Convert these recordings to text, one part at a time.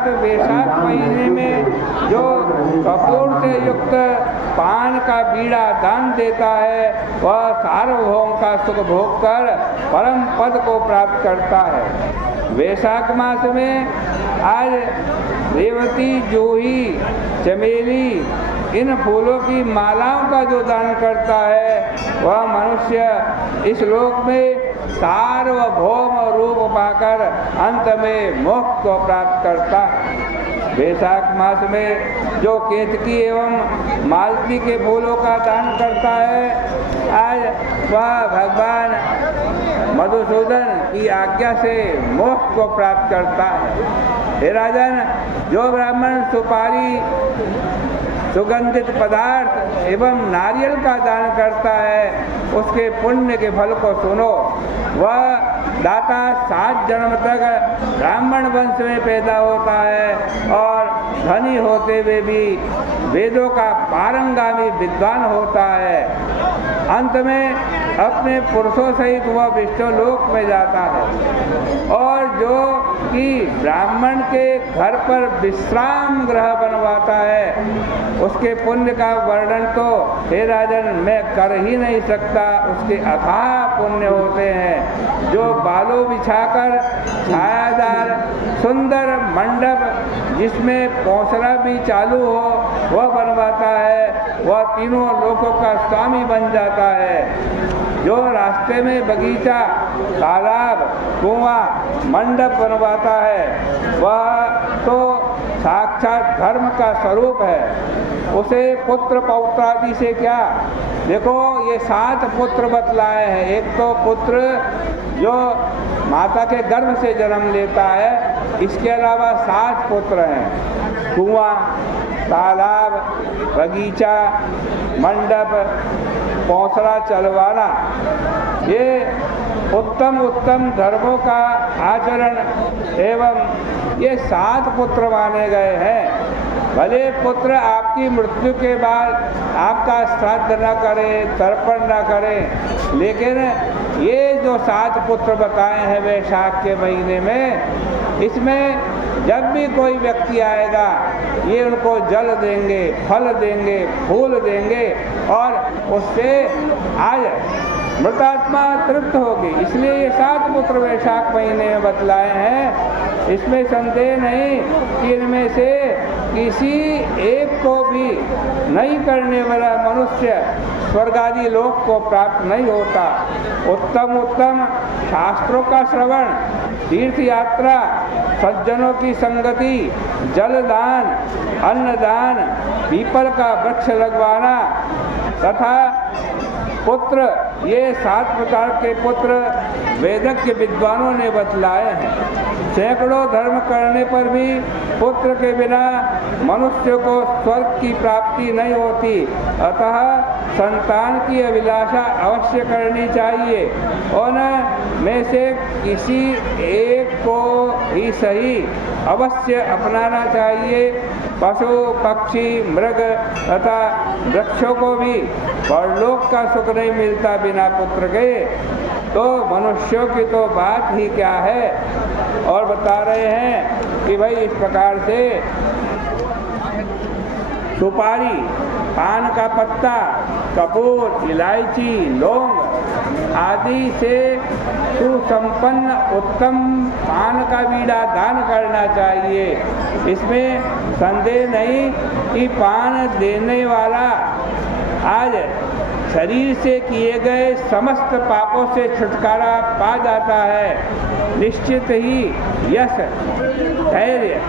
अर्थात वैशाख महीने में जो कपूर से युक्त पान का बीड़ा दान देता है वह सार्वभौम का सुख भोग कर परम पद को प्राप्त करता है। वैशाख मास में आज रेवती, जूही, चमेली इन फूलों की मालाओं का जो दान करता है वह मनुष्य इस लोक में सार्वभौम रूप पाकर अंत में मोक्ष को प्राप्त करता है। वैशाख मास में जो केतकी एवं मालती के फूलों का दान करता है आज वह भगवान मधुसूदन की आज्ञा से मोक्ष को प्राप्त करता है। हे राजन, जो ब्राह्मण सुपारी, सुगंधित पदार्थ एवं नारियल का दान करता है उसके पुण्य के फल को सुनो। वह दाता 7 जन्म तक ब्राह्मण वंश में पैदा होता है और धनी होते हुए भी वेदों का पारंगामी विद्वान होता है। अंत में अपने पुरुषों सहित वह विष्णुलोक में जाता है। और जो कि ब्राह्मण के घर पर विश्राम गृह बनवाता है उसके पुण्य का वर्णन तो हे राजन मैं कर ही नहीं सकता। उसके अथाह पुण्य होते हैं। जो बालों बिछाकर छायादार सुंदर मंडप जिसमें पौसरा भी चालू हो वह बनवाता है वह तीनों लोकों का स्वामी बन जाता है। जो रास्ते में बगीचा, तालाब, कुआं, मंडप बनवाता है वह तो साक्षात धर्म का स्वरूप है। उसे पुत्र पौत्रादि से क्या, देखो ये 7 पुत्र बतलाए हैं। एक तो पुत्र जो माता के गर्भ से जन्म लेता है, इसके अलावा 7 पुत्र हैं। कुआं, तालाब, बगीचा, मंडप, पौसरा चलवाना, ये उत्तम उत्तम धर्मों का आचरण एवं ये 7 पुत्र माने गए हैं। भले पुत्र आपकी मृत्यु के बाद आपका श्राद्ध न करें, तर्पण न करें, लेकिन ये जो 7 पुत्र बताए हैं वैशाख के महीने में, इसमें जब भी कोई व्यक्ति आएगा ये उनको जल देंगे, फल देंगे, फूल देंगे और उससे आज मृतात्मा तृप्त होगी। इसलिए ये 7 पुत्र वैशाख महीने में बतलाए हैं। इसमें संदेह नहीं कि इनमें से किसी एक को भी नहीं करने वाला मनुष्य स्वर्ग आदि लोक को प्राप्त नहीं होता। उत्तम उत्तम शास्त्रों का श्रवण, तीर्थ यात्रा, सज्जनों की संगति, जलदान, अन्नदान, पीपल का वृक्ष लगवाना तथा पुत्र, ये 7 प्रकार के पुत्र वेदज्ञ विद्वानों ने बतलाए हैं। सैकड़ों धर्म करने पर भी पुत्र के बिना मनुष्य को स्वर्ग की प्राप्ति नहीं होती। अतः संतान की अभिलाषा अवश्य करनी चाहिए और में से किसी एक को ही सही अवश्य अपनाना चाहिए। पशु, पक्षी, मृग तथा वृक्षों को भी परलोक का सुख नहीं मिलता बिना पुत्र के, तो मनुष्यों की तो बात ही क्या है। और बता रहे हैं कि भाई इस प्रकार से सुपारी, पान का पत्ता, कपूर, इलायची, लौंग आदि से सुसंपन्न उत्तम पान का बीड़ा दान करना चाहिए। इसमें संदेह नहीं कि पान देने वाला आज शरीर से किए गए समस्त पापों से छुटकारा पा जाता है। निश्चित ही यश, धैर्य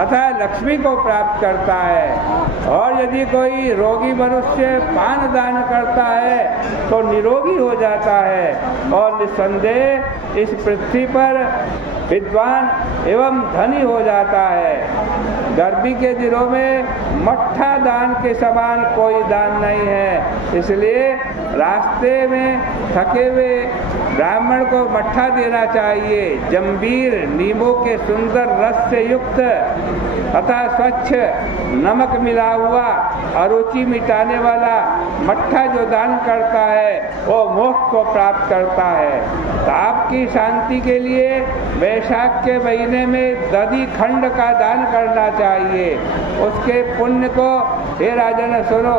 अतः लक्ष्मी को प्राप्त करता है। और यदि कोई रोगी मनुष्य पान दान करता है तो निरोगी हो जाता है और निस्संदेह इस पृथ्वी पर विद्वान एवं धनी हो जाता है। गर्मी के दिनों में मट्ठा दान के समान कोई दान नहीं है। इसलिए रास्ते में थके हुए ब्राह्मण को मट्ठा देना चाहिए। जंबीर नींबू के सुंदर रस से युक्त तथा स्वच्छ नमक मिला हुआ अरुचि मिटाने वाला मट्ठा जो दान करता है वो मोक्ष को प्राप्त करता है। ताप की शांति के लिए वैशाख के महीने में दधी खंड का दान करना चाहिए। उसके पुण्य को हे राजन सुनो,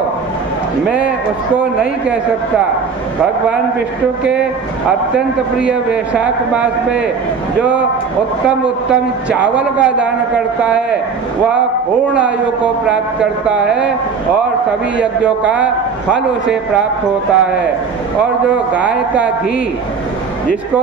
मैं उसको नहीं कह सकता। भगवान विष्णु के अत्यंत प्रिय वैशाख मास में जो उत्तम उत्तम चावल का दान करता है वह पूर्ण आयु को प्राप्त करता है और सभी यज्ञों का फल उसे प्राप्त होता है। और जो गाय का घी जिसको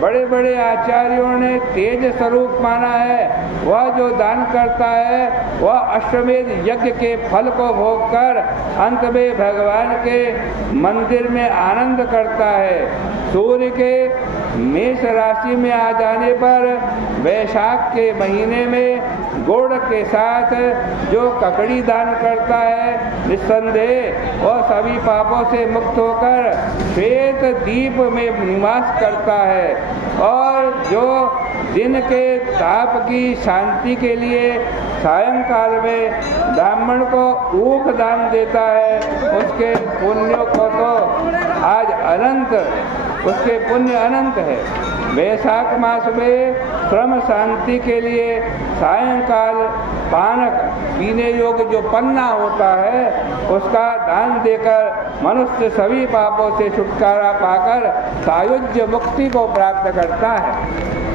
बड़े बड़े आचार्यों ने तेज स्वरूप माना है, वह जो दान करता है वह अश्वमेध यज्ञ के फल को भोग कर अंत में भगवान के मंदिर में आनंद करता है। सूर्य के मेष राशि में आ जाने पर वैशाख के महीने में गुड़ के साथ जो ककड़ी दान करता है निस्संदेह वह सभी पापों से मुक्त होकर श्वेत दीप में निवास करता है। और जो दिन के ताप की शांति के लिए सायंकाल में ब्राह्मण को ऊख दान देता है उसके पुण्यों को तो आज अनंत, उसके पुण्य अनंत है। वैशाख मास में श्रम शांति के लिए सायंकाल पानक पीने योग्य जो पन्ना होता है उसका दान देकर मनुष्य सभी पापों से छुटकारा पाकर सायुज्य मुक्ति को प्राप्त करता है।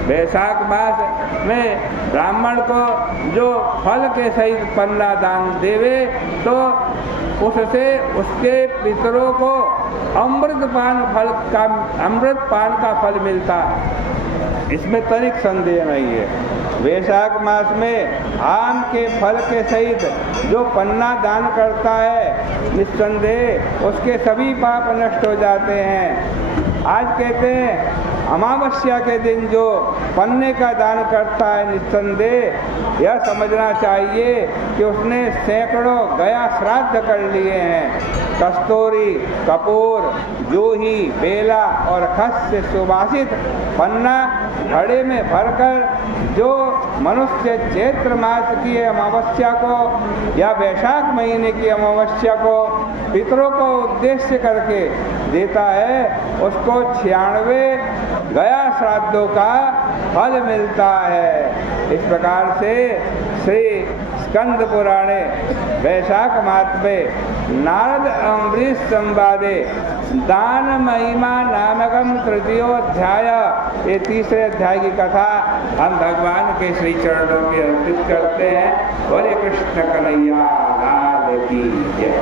वैशाख मास में ब्राह्मण को जो फल के सहित पन्ना दान देवे तो उससे उसके पितरों को अमृत पान का फल मिलता है। इसमें तनिक संदेह नहीं है। वैशाख मास में आम के फल के सहित जो पन्ना दान करता है निस्संदेह उसके सभी पाप नष्ट हो जाते हैं। आज कहते हैं अमावस्या के दिन जो पन्ने का दान करता है निस्संदेह यह समझना चाहिए कि उसने सैकड़ों गया श्राद्ध कर लिए हैं। कस्तूरी, कपूर, जूही, बेला और खस से सुवासित पन्ना घड़े में भरकर जो मनुष्य चैत्र मास की अमावस्या को या वैशाख महीने की अमावस्या को पितरों को उद्देश्य करके देता है उसको 96 गया श्राद्धों का फल मिलता है। इस प्रकार से श्री स्कंद पुराणे वैशाख मास में नारद अम्बरीश संवादे दान महिमा नामकम तृतीयोध्याय, ये तीसरे अध्याय की कथा हम भगवान के श्री चरणों में अर्पित करते हैं। बोले कृष्ण कन्हैया लाल की जय।